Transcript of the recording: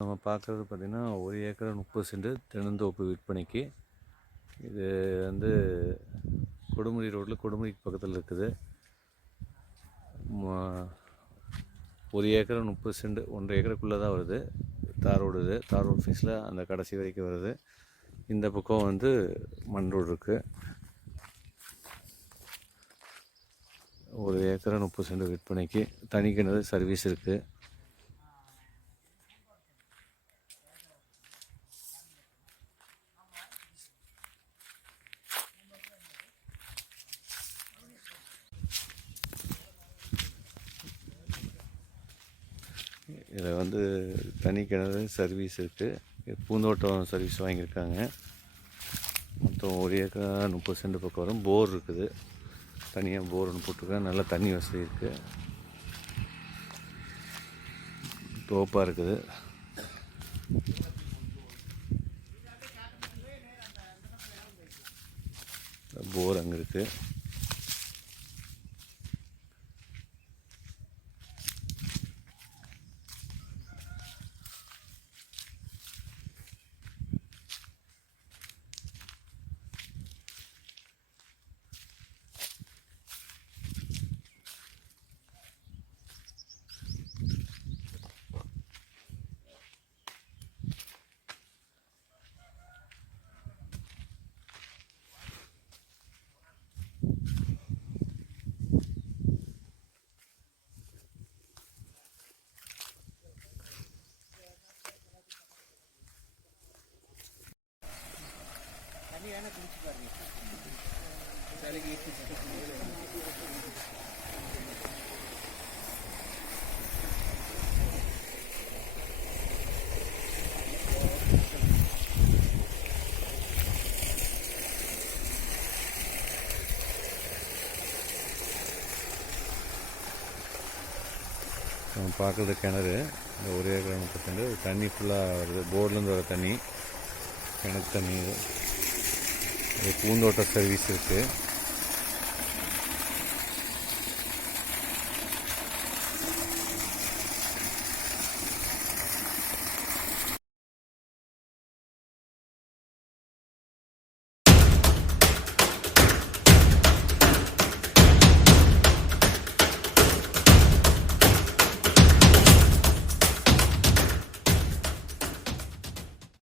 நம்ம பார்க்குறது பார்த்திங்கன்னா ஒரு ஏக்கர் முப்பது சென்ட் தென்னந்தோப்பு விற்பனைக்கு. இது வந்து கொடுமுடி ரோட்டில் கொடுமுடிக்கு பக்கத்தில் இருக்குது. ஒரு ஏக்கர் முப்பது சென்ட் ஒன்றரை ஏக்கருக்குள்ளே தான் வருது. தார் ரோடு இது. தார் ரோடு ஃபீஸில் அந்த கடைசி வரைக்கும் வருது. இந்த பக்கம் வந்து மண் ரோடு இருக்குது ஒரு ஏக்கரை முப்பது சென்ட் விற்பனைக்கு. தனி கிணறு சர்வீஸ் இருக்குது இதில் வந்து தனி கிணறு சர்வீஸ் இருக்குது பூந்தோட்டம் சர்வீஸ் வாங்கியிருக்காங்க. மொத்தம் ஒரு ஏக்கர் முப்பது சென்ட் பக்கம் வரும். போர் இருக்குது. தனியாக போர் ஒன்று போட்டிருக்கேன் நல்லா தண்ணி வசதி இருக்குது தோப்பாக இருக்குது. போர் அங்கே இருக்குது தண்ணி வேணா குடிச்சு பாருங்க தலைக்கு நம்ம பார்க்குறது கிணறு. இந்த ஒரே ஏக்கர் முப்பது தண்ணி ஃபுல்லாக வருது. போர்ட்லேருந்து வர தண்ணி கிணத்து தண்ணி இது. பூந்தோட்ட சர்வீஸ் இருக்குது